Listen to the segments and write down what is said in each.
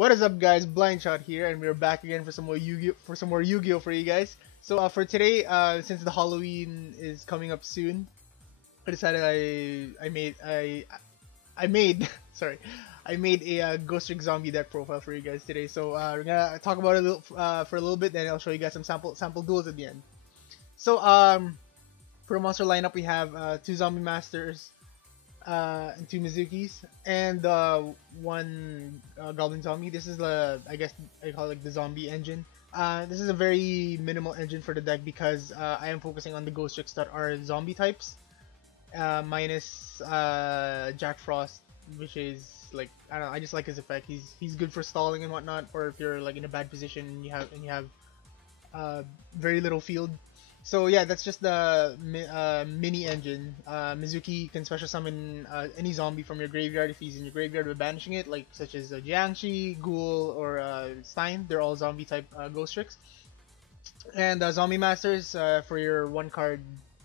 What is up, guys? Blind Shot here, and we're back again for some more Yu-Gi-Oh for you guys. So for today, since the Halloween is coming up soon, I decided I made sorry, I made a Ghostrick zombie deck profile for you guys today. So we're gonna talk about it for a little bit, then I'll show you guys some sample duels at the end. So for a monster lineup, we have two zombie masters, and two Mizukis, and one Goblin Zombie. This is the, I guess I call it like the zombie engine. This is a very minimal engine for the deck because I am focusing on the Ghostricks that are zombie types, minus Jack Frost, which is like, I don't know, I just like his effect. He's good for stalling and whatnot, or if you're like in a bad position and you have very little field. So yeah, that's just the mini engine. Mizuki can special summon any zombie from your graveyard if he's in your graveyard by banishing it, like such as Jiangshi, Ghoul, or Stein. They're all zombie type Ghostricks. And Zombie Masters for your one card,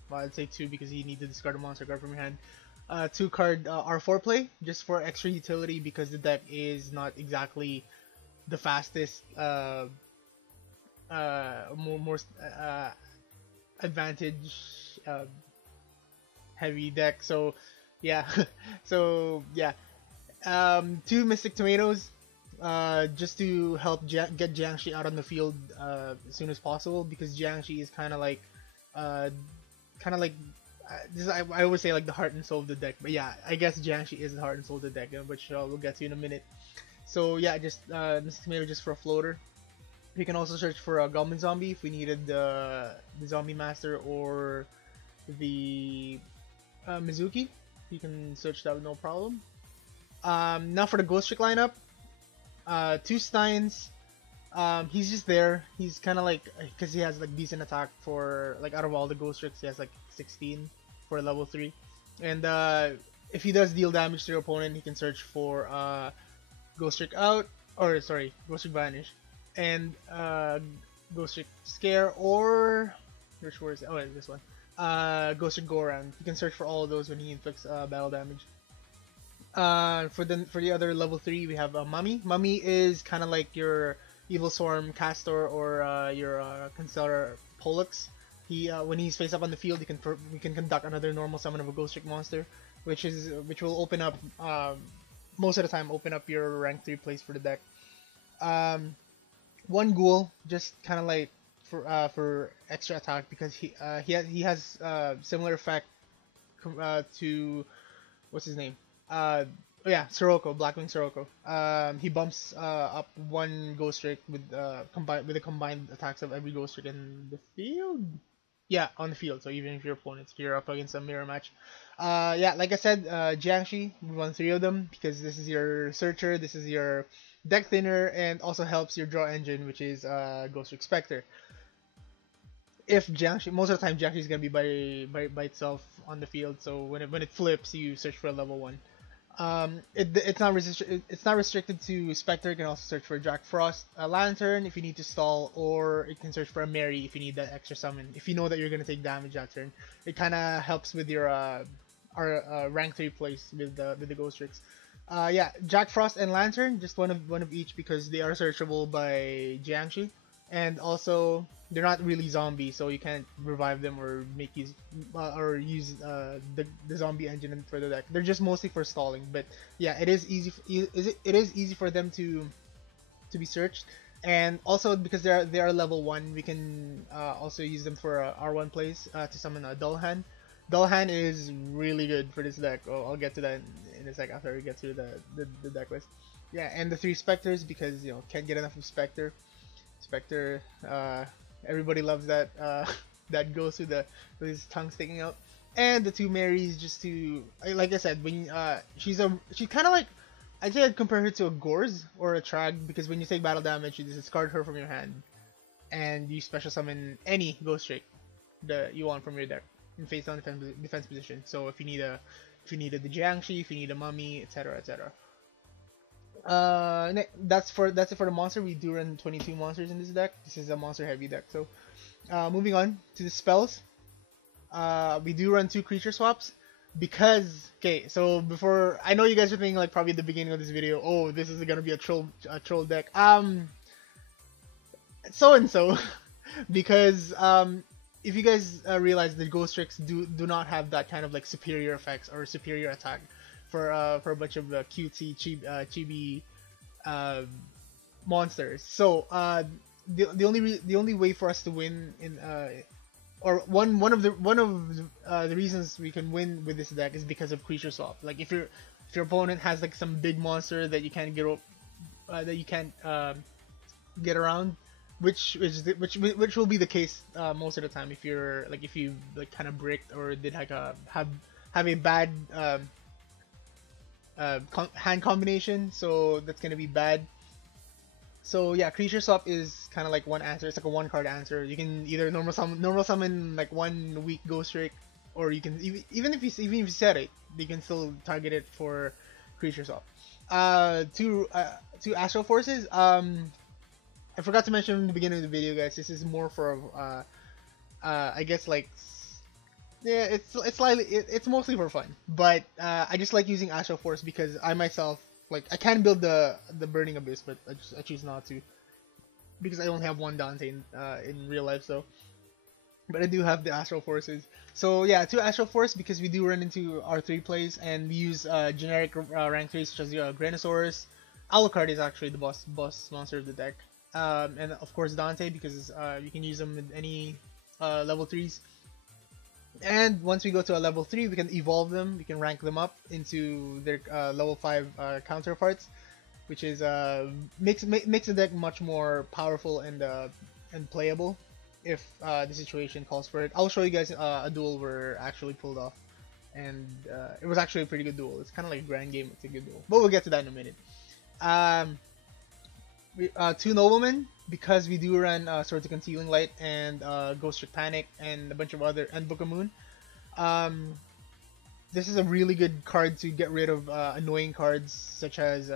well, I'd say two because you need to discard a monster card from your hand. Two card R4 play just for extra utility because the deck is not exactly the fastest. More advantage heavy deck, so yeah. So yeah, two Mystic Tomatoes just to help get Jiangshi out on the field as soon as possible, because Jiangshi is kind of like uh, this I always say like the heart and soul of the deck, but yeah, I guess Jiangshi is the heart and soul of the deck, which we'll get to in a minute. So yeah, just Mystic Tomato just for a floater. We can also search for a Goblin Zombie if we needed the Zombie Master or the Mizuki. You can search that with no problem. Now for the Ghostrick lineup, two Steins. He's just there. He's kind of like, because he has like decent attack for, like, out of all the Ghostricks, he has like 16 for level 3. And if he does deal damage to your opponent, he can search for Ghostrick out, or sorry, Ghostrick Vanish, and Ghostrick Scare, or which word is it? Oh, wait, this one. Ghostrick Go Around. You can search for all of those when he inflicts battle damage. For the other level 3, we have Mummy. Mummy is kind of like your Evil Swarm Castor or your Constellar Pollux. He when he's face up on the field, we can conduct another normal summon of a Ghostrick monster, which will open up most of the time open up your rank 3 place for the deck. One Ghoul, just kind of like for extra attack, because he has similar effect to, what's his name? Oh yeah, Sirocco, Blackwing Sirocco. He bumps up one Ghostrick with the combined attacks of every Ghostrick in the field. Yeah, on the field. So even if you're up against a mirror match. Yeah, like I said, Jiangshi, we won 3 of them because this is your searcher, this is your deck thinner, and also helps your draw engine, which is Ghostrick Spectre. If Jiangshi, most of the time Jiangshi is gonna be by itself on the field, so when it flips, you search for a level 1. It's not restricted to Spectre. You can also search for Jack Frost, a Lantern if you need to stall, or it can search for a Mary if you need that extra summon. If you know that you're gonna take damage that turn, it kind of helps with your rank 3 place with the Ghostricks. Yeah, Jack Frost and Lantern, just one of each, because they are searchable by Jiangshi, and also they're not really zombies, so you can't revive them or use the zombie engine for the deck. They're just mostly for stalling, but yeah, it is easy for them to be searched, and also because they are level 1, we can also use them for R1 plays to summon a Dullhan. Dullhan is really good for this deck. Oh, I'll get to that in a sec after we get to the deck list. Yeah, and the 3 Spectres, because can't get enough of Spectre. Spectre, everybody loves that that ghost with his tongue sticking out. And the 2 Marys, just to, like I said, when she's kind of like, I'd say I'd compare her to a Gorz or a Trag, because when you take battle damage, you discard her from your hand, and you special summon any Ghostrick that you want from your deck in face down defense position. So if you need a the Jiangshi, if you need a Mummy, etc., etc. That's it for the monster. We do run 22 monsters in this deck. This is a monster heavy deck. So moving on to the spells, we do run 2 creature swaps. because okay, so before I know you guys are thinking like probably at the beginning of this video, oh, this is gonna be a troll deck. So and so, because if you guys realize the Ghostricks do not have that kind of like superior effects or superior attack for a bunch of cutesy chibi uh, monsters. So the only way for us to win in or one of the reasons we can win with this deck is because of creature swap. Like if your opponent has like some big monster that you can't get around, which will be the case most of the time if you like kind of bricked or did like have a bad hand combination, so that's gonna be bad. So yeah, creature swap is kind of like one answer. It's like a one card answer. You can either normal summon like one weak Ghostrick, or you can even if you set it, you can still target it for creature swap. To Astral Forces. I forgot to mention in the beginning of the video, guys. This is more for I guess like yeah, it's mostly for fun, but I just like using Astral Force because I myself like I can build the Burning Abyss, but I choose not to because I only have one Dante in real life. So, but I do have the Astral Forces. So yeah, two Astral Force because we do run into R3 plays and we use generic rank 3s such as Granosaurus. Alucard is actually the boss monster of the deck, and of course Dante because you can use them with any level 3s. And once we go to a level 3, we can evolve them, we can rank them up into their level 5 counterparts, which is makes the deck much more powerful and playable if the situation calls for it. I'll show you guys a duel where actually pulled off, and it was actually a pretty good duel. It's kind of like a grand game, it's a good duel. But we'll get to that in a minute. Two Noblemen, because we do run Swords of Concealing Light and Ghostrick Panic and a bunch of other, and Book of Moon. This is a really good card to get rid of annoying cards such as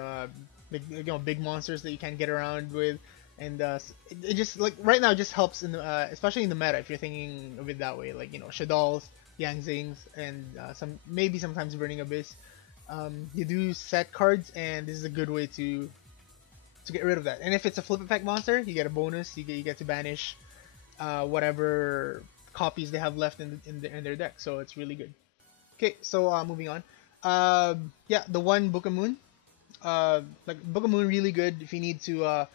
big monsters that you can't get around with, and it just like right now it just helps in the, especially in the meta if you're thinking of it that way, like Shaddolls, Yang Zings, and sometimes Burning Abyss. You do set cards, and this is a good way to get rid of that. And if it's a flip effect monster, you get a bonus. You get to banish whatever copies they have left in their deck. So it's really good. Okay, so moving on. Yeah, the one Book of Moon. Like Book of Moon, really good if you need to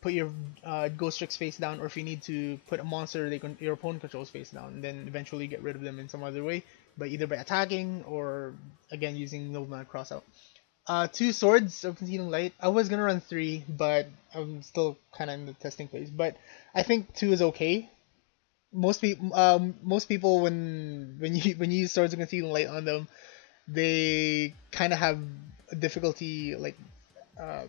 put your Ghostricks face down, or if you need to put a monster your opponent controls face down, and then eventually get rid of them in some other way, either by attacking or again using Nobleman Crossout. Two Swords of Concealing Light. I was gonna run three, but I'm still kind of in the testing phase. But I think two is okay. Most people when you use Swords of Concealing Light on them, they kind of have a difficulty like uh,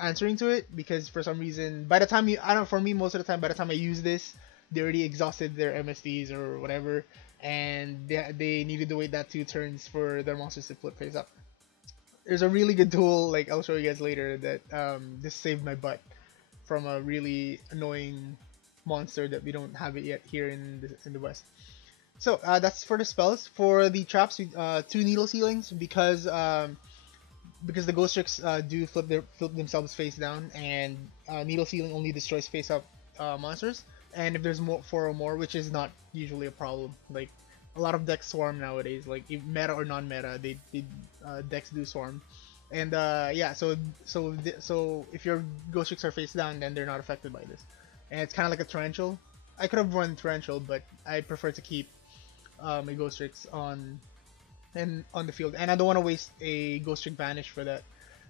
answering to it, because for some reason by the time I don't know, for me most of the time by the time I use this, they already exhausted their MSDs or whatever, and they needed to wait that 2 turns for their monsters to flip face up. There's a really good tool, like I'll show you guys later, that just saved my butt from a really annoying monster that we don't have it yet here in the West. So that's for the spells. For the traps, two Needle Sealings, because the Ghostricks do flip themselves face down, and Needle Sealing only destroys face up monsters. And if there's four or more, which is not usually a problem, like a lot of decks swarm nowadays, like meta or non-meta, they decks do swarm, and yeah, so if your Ghostricks are face down, then they're not affected by this, and it's kind of like a torrential. I could have run torrential, but I prefer to keep my Ghostricks on the field, and I don't want to waste a Ghostrick Vanish for that.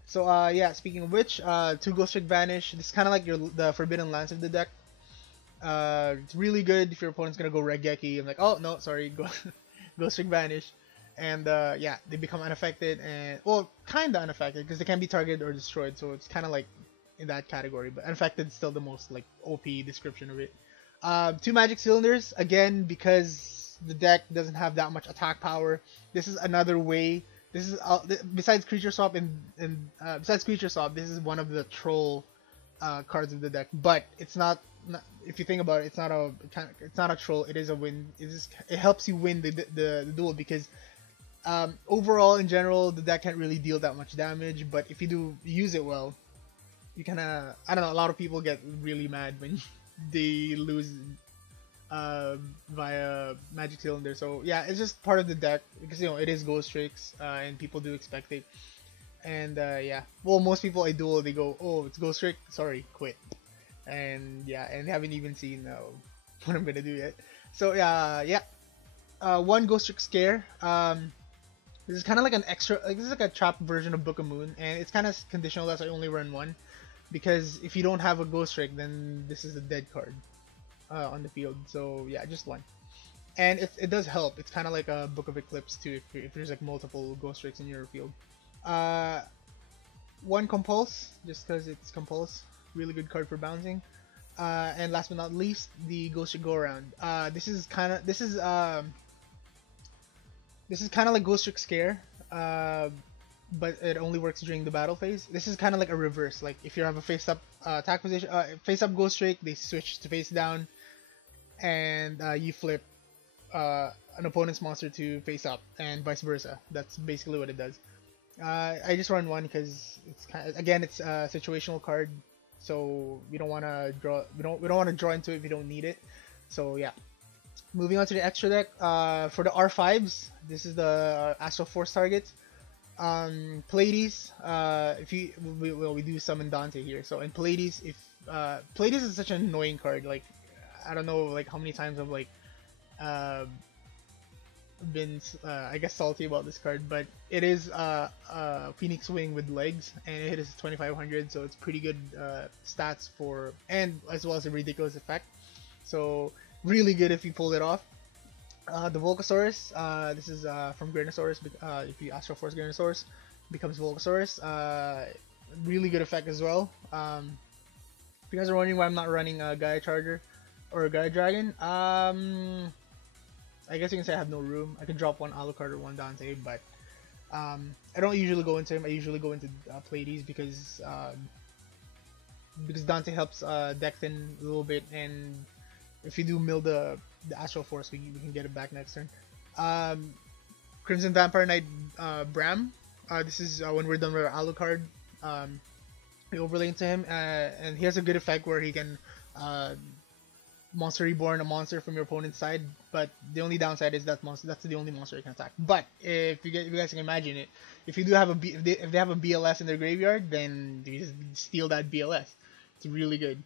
So yeah, speaking of which, two Ghostrick Vanish. This is kind of like the Forbidden Lance of the deck. It's really good if your opponent's gonna go Regeki. I'm like, oh no, sorry, Ghostrick Vanish, and yeah, they become unaffected, and well, kinda unaffected because they can be targeted or destroyed. So it's kind of like in that category, but unaffected is still the most like OP description of it. Two Magic Cylinders, again, because the deck doesn't have that much attack power. This is another way. This is besides Creature Swap besides Creature Swap, this is one of the troll cards of the deck, but it's not if you think about it, it's not a troll. It is a win. It helps you win the duel because overall in general the deck can't really deal that much damage. But if you do use it well, you kind of, I don't know. A lot of people get really mad when they lose via Magic Cylinder. So yeah, it's just part of the deck because it is Ghostricks, and people do expect it. And yeah, well, most people I duel, they go, oh, it's Ghostrick, sorry, quit. And yeah, and they haven't even seen what I'm gonna do yet. So yeah, one Ghostrick scare. This is kind of like an extra, like this is like a trap version of Book of Moon, and it's kind of conditional. That's why I only run one, because if you don't have a Ghostrick, then this is a dead card on the field. So yeah, just one. And it does help. It's kind of like a Book of Eclipse too, if there's like multiple Ghostricks in your field. Uh, one Compulse, just because it's Compulse, really good card for bouncing. And last but not least, the Ghostrick Go Around. This is kind of like Ghostrick Scare, but it only works during the battle phase. This is kind of like a reverse. Like if you have a face up attack position, face up Ghostrick, they switch to face down, and you flip an opponent's monster to face up, and vice versa. That's basically what it does. I just run one because it's again it's a situational card, so we don't want to draw. We don't want to draw into it if we don't need it. So yeah. Moving on to the extra deck. For the R5s, this is the Astral Force target. Pleiades. If you we do summon Dante here. So in Pleiades, if Pleiades is such an annoying card. Like I don't know like how many times I've like been I guess salty about this card, but it is Phoenix Wing with legs, and it is 2500, so it's pretty good stats for, and as well as a ridiculous effect. So really good if you pull it off. The Volcasaurus, this is from Granosaurus. If you Astral Force Granosaurus, becomes Volcasaurus. Really good effect as well. If you guys are wondering why I'm not running a Gaia Charger or a Gaia Dragon, I guess you can say I have no room. I can drop one Alucard or one Dante, but I don't usually go into him. I usually go into Pleiades because Dante helps deck thin a little bit, and if you do mill the Astral Force, we can get it back next turn. Crimson Vampire Knight Bram. This is when we're done with our Alucard. We overlay into him, and he has a good effect where he can Monster Reborn a monster from your opponent's side, but the only downside is that monster. That's the only monster you can attack. But if you guys can imagine it, if you do have if they have a BLS in their graveyard, then you just steal that BLS. It's really good.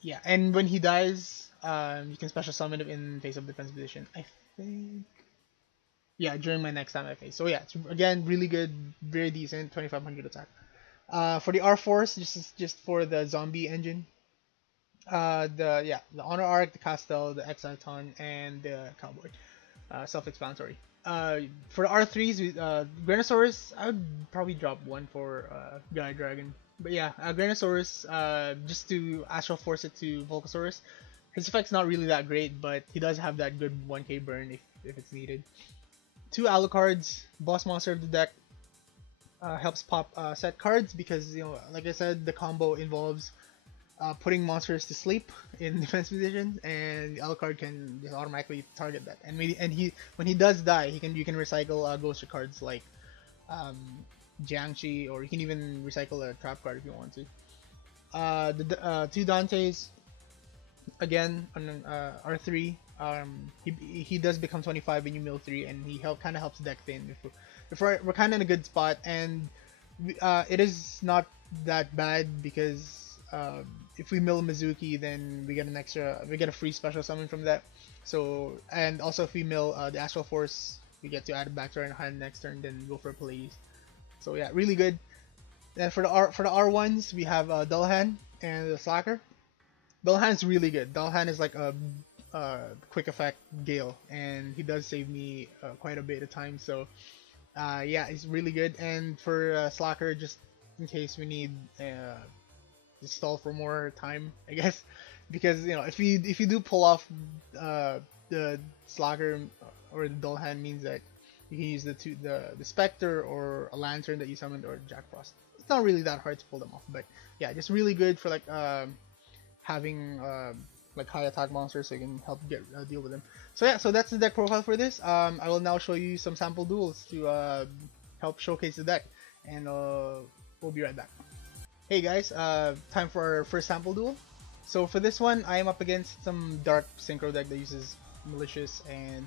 Yeah, and when he dies, you can special summon him in face of defense position. I think. Yeah, during my next time I face. So yeah, it's again really good, very decent, 2500 attack. For the R Force, just for the zombie engine. The Honor Arc, the Castel, the Exciton, and the Cowboy. Self-explanatory. For the R3s, Granosaurus, I would probably drop one for Gaia Dragon. But yeah, Granosaurus, just to Astral Force it to Volcasaurus. His effect's not really that great, but he does have that good 1k burn if it's needed. 2 Alucards, boss monster of the deck. Helps pop set cards because, like I said, the combo involves putting monsters to sleep in defense position, and Alucard can just automatically target that. And when he does die, you can recycle Ghostrick cards like Jiangshi, or you can even recycle a trap card if you want to. The 2 Dantes, again on R3. He does become 25 when you mill 3, and he kind of helps deck thin. If we're kind of in a good spot, and it is not that bad because if we mill Mizuki, then we get a free special summon from that. So, and also if we mill the Astral Force, we get to add it back to our hand next turn, then go for Pleiades. So yeah, really good. Then for the R1s, we have Dullhan and the Slacker. Dullhan's really good. Dullhan is like a quick effect Gale, and he does save me quite a bit of time. So yeah, he's really good. And for Slacker, just in case we need to stall for more time, I guess, because if you do pull off the Slacker or the Dullhan, means that you can use the Spectre or a Lantern that you summoned, or Jack Frost. it's not really that hard to pull them off. But yeah, just really good for like having like high attack monsters, so you can help get deal with them. So yeah, so that's the deck profile for this. I will now show you some sample duels to help showcase the deck, and we'll be right back. Hey guys, time for our first sample duel. So for this one, I am up against some dark synchro deck that uses malicious and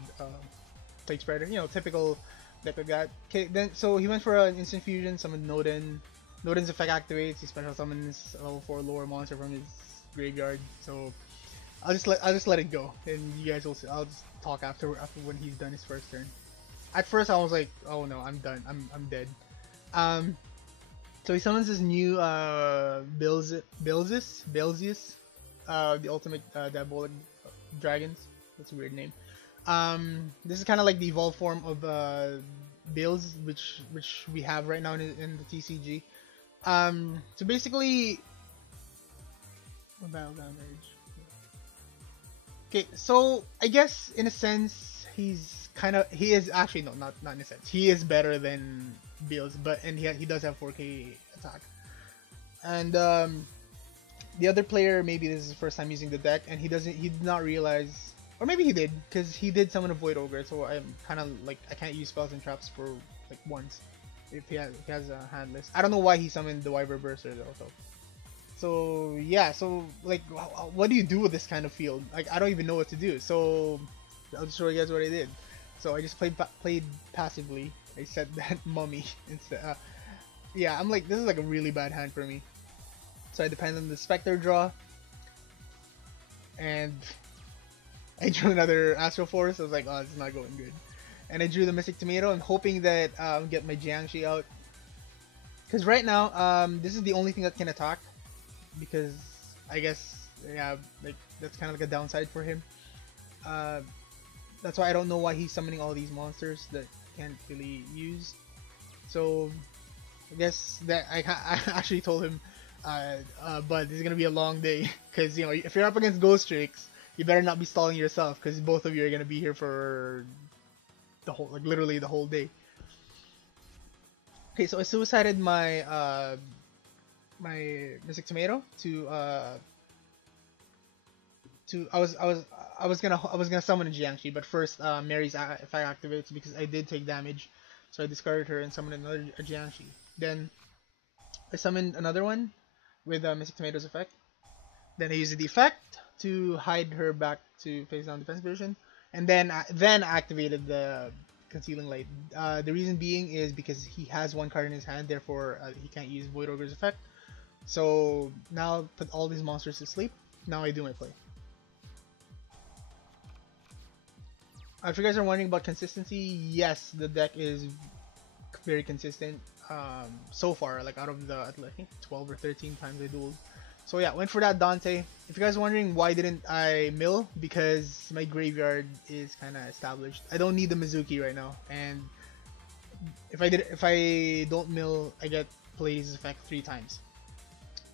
plate spreader. You know, typical deck I got. Okay, then so he went for an instant fusion, summoned Noden. Noden's effect activates. He special summons a level 4 lower monster from his graveyard. So I'll just let it go, and you guys will see. I'll just talk after when he's done his first turn. At first I was like, oh no, I'm done. I'm dead. So he summons this new Belzius, the ultimate diabolic dragons. That's a weird name. This is kind of like the evolved form of Bills, which we have right now in the TCG. So basically, Battleground Urge. Okay, so I guess in a sense he is actually not in a sense. He is better than Bills, and he does have 4K attack. And the other player, maybe this is his first time using the deck, and he did not realize, or maybe he did, because he did summon a Void Ogre, so I'm kind of like, I can't use spells and traps for like once if he has a hand list. I don't know why he summoned the Wyver Burster though. So yeah, so like, what do you do with this kind of field? Like, I don't even know what to do. So I'll just show you guys what I did. So I just played passively. I set that Mummy instead. Yeah, I'm like, this is like a really bad hand for me. So I depend on the Spectre draw, and I drew another Astral Force. I was like, oh, this is not going good. And I drew the Mystic Tomato. I'm hoping that I'll get my Jiangshi out, because right now this is the only thing that can attack, because I guess, yeah, like that's kind of like a downside for him. That's why I don't know why he's summoning all these monsters that can't really use. So I guess that I actually told him, but this is gonna be a long day, because you know, if you're up against Ghostricks, you better not be stalling yourself, because both of you are gonna be here for the whole, like literally the whole day. Okay, so I suicided my my Mystic Tomato to I was gonna summon a Jiangshi, but first Mary's effect activates because I did take damage, so I discarded her and summoned another Jiangshi. Then I summoned another one with Mystic Tomato's effect. Then I used the effect to hide her back to face down defense version, and then activated the Concealing Light. The reason being is because he has one card in his hand, therefore he can't use Void Ogre's effect. So now put all these monsters to sleep. Now I do my play. If you guys are wondering about consistency, yes, the deck is very consistent so far. Like out of the, I think 12 or 13 times I dueled. So yeah, went for that Dante. If you guys are wondering why didn't I mill, because my graveyard is kind of established. I don't need the Mizuki right now, and if I don't mill, I get Pleiades effect 3 times.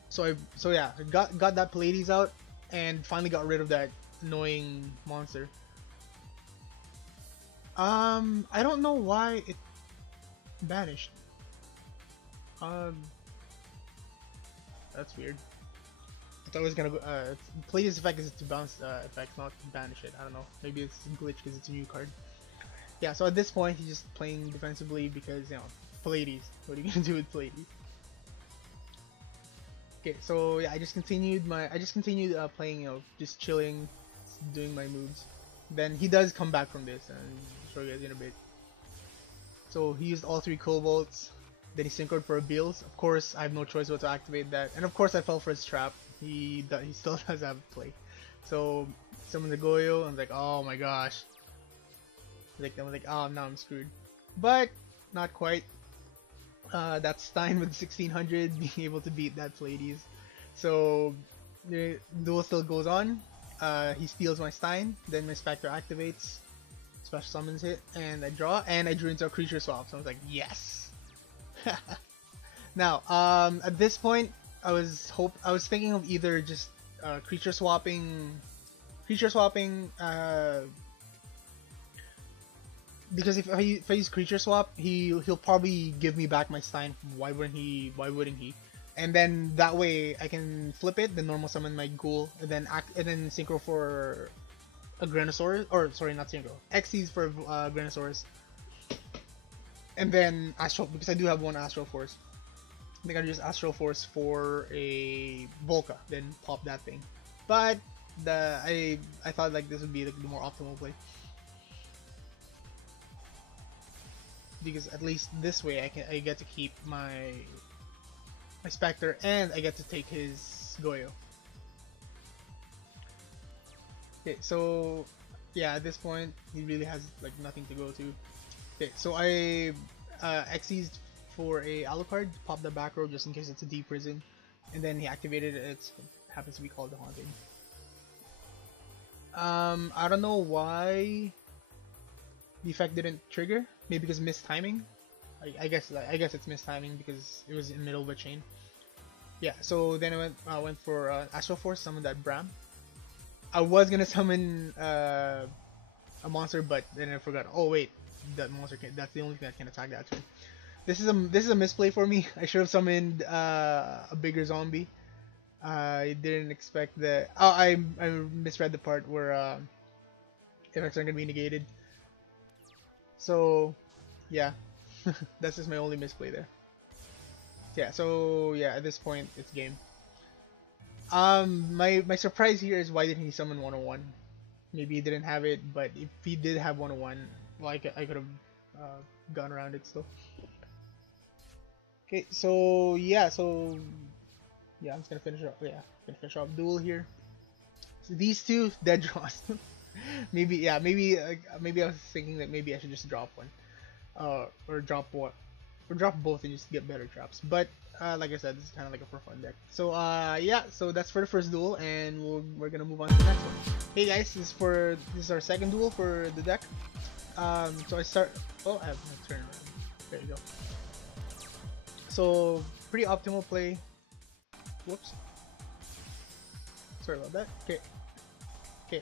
So yeah, I got that Pleiades out, and finally got rid of that annoying monster. I don't know why it vanished. That's weird. I thought it was gonna go, Pleiades effect is to bounce effect, not to banish it. I don't know. Maybe it's a glitch because it's a new card. Yeah, so at this point he's just playing defensively because, you know, Pleiades. What are you gonna do with Pleiades? Okay, so yeah, I just continued playing, you know, just chilling, doing my moves. Then he does come back from this, and I'll show you guys in a bit. So he used all 3 Cobalts, then he synchroed for a Bills. Of course, I have no choice but to activate that, and of course I fell for his trap. He still does have a play. So summoned the Goyo, and I was like, oh my gosh. I was like, oh, now I'm screwed. But not quite. That's Stein with 1600 being able to beat that Pleiades. So the duel still goes on. He steals my Stein, then my Spectre activates, special summons hit, and I draw, and I drew into a creature swap. So I was like, yes. Now, at this point, I was thinking of either just creature swapping because if I use creature swap, he'll probably give me back my Stein. Why wouldn't he? Why wouldn't he? And then that way I can flip it, then normal summon my ghoul, and then synchro for a Granosaurus, or sorry, not synchro, Xyz for Granosaurus, and then Astral, because I do have one Astral Force. I think I just Astral Force for a Volca, then pop that thing. But I thought like this would be like the more optimal play, because at least this way I get to keep my Spectre, and I get to take his Goyo. Okay, so yeah, at this point he really has like nothing to go to. Okay, so I Xyz'd for a Alucard, pop the back row just in case it's a deep prison, and then he activated it. It happens to be called the Haunting. I don't know why the effect didn't trigger. Maybe because missed timing. I guess it's missed timing because it was in the middle of a chain. Yeah. So then I went for Astral Force, summon that Bram. I was gonna summon a monster, but then I forgot. Oh wait, that monster can. That's the only thing that can attack that turn. This is a misplay for me. I should have summoned a bigger zombie. I didn't expect that. Oh, I misread the part where effects are gonna be negated. So yeah, that's just my only misplay there. Yeah. So yeah, at this point it's game. My surprise here is why didn't he summon 101? Maybe he didn't have it, but if he did have 101, well, I could have gone around it still. Okay, so yeah, I'm just gonna finish up. Yeah, gonna finish off duel here. So these two dead draws. Maybe maybe I was thinking that maybe I should just drop one, or drop what, or drop both and just get better drops. But like I said, this is kind of like a for fun deck. So yeah, so that's for the first duel, and we're gonna move on to the next one. Hey guys, this is our second duel for the deck. So I start. Oh, I have my turn around. There you go. So pretty optimal play. Whoops. Sorry about that. Okay. Okay.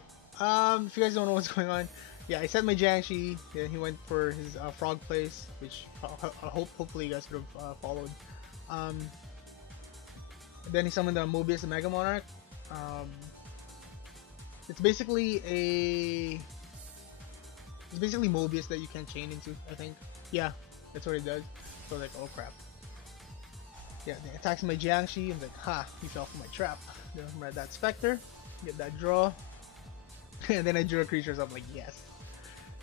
If you guys don't know what's going on, yeah, I set my Jiangshi. Yeah, he went for his frog plays, which hopefully you guys could have followed. Then he summoned the Mobius, the Mega Monarch. It's basically Mobius that you can chain into, I think. Yeah, that's what it does. So like, oh crap. Yeah, then attacks my Jiangshi. I'm like, ha, he fell for my trap. Then I'm at that Spectre, get that draw, and then I drew a creature, so I'm like, yes.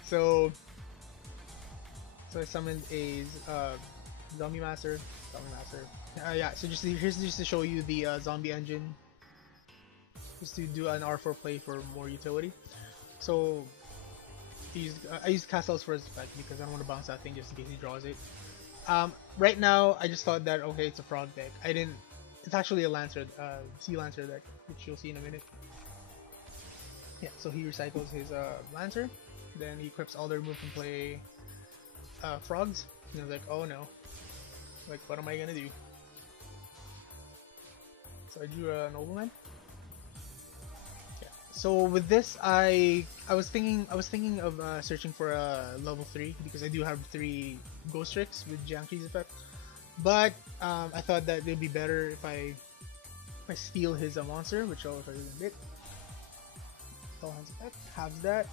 So I summoned a Zombie Master. Yeah, so here's just to show you the zombie engine, just to do an R4 play for more utility. So I used Castles for his effect because I don't want to bounce that thing just in case he draws it. Right now I just thought that okay, it's a frog deck. It's actually a Lancer, Sea Lancer deck, which you'll see in a minute. Yeah, so he recycles his Lancer, then he equips all their move and play frogs, and I was like, oh no, like what am I gonna do? So I drew a Nobleman. Yeah. So with this, I was thinking of searching for a level 3 because I do have 3 Ghostricks with Jiangshi's effect, but I thought that it would be better if I steal his monster, which I'll show you in a bit. All hands effect, halves that.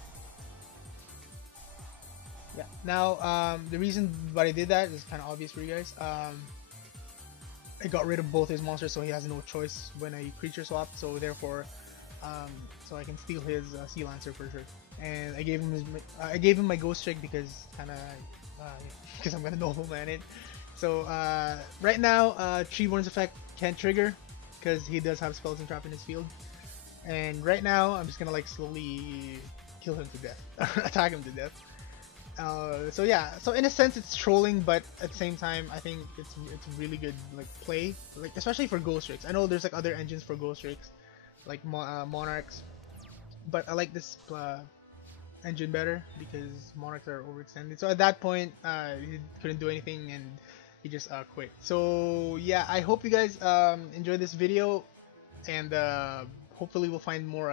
Yeah. Now the reason why I did that is kind of obvious for you guys. I got rid of both his monsters, so he has no choice when I creature swap. So therefore, so I can steal his Sea Lancer for sure. And I gave him my Ghostrick because because I'm gonna Nobleman it. So right now, Treeborn's effect can't trigger because he does have spells and trap in his field. And right now, I'm just gonna like slowly kill him to death, attack him to death. So yeah, so in a sense it's trolling, but at the same time I think it's really good like play, like especially for Ghostricks. I know there's like other engines for Ghostricks, like Monarchs, but I like this engine better because Monarchs are overextended. So at that point, he couldn't do anything and he just quit. So yeah, I hope you guys enjoyed this video, and hopefully we'll find more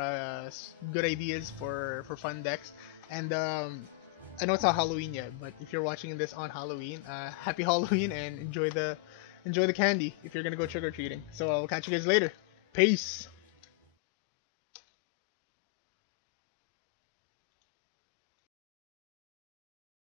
good ideas for fun decks. And I know it's not Halloween yet, but if you're watching this on Halloween, happy Halloween and enjoy the candy if you're gonna go trick or treating. So I'll catch you guys later. Peace.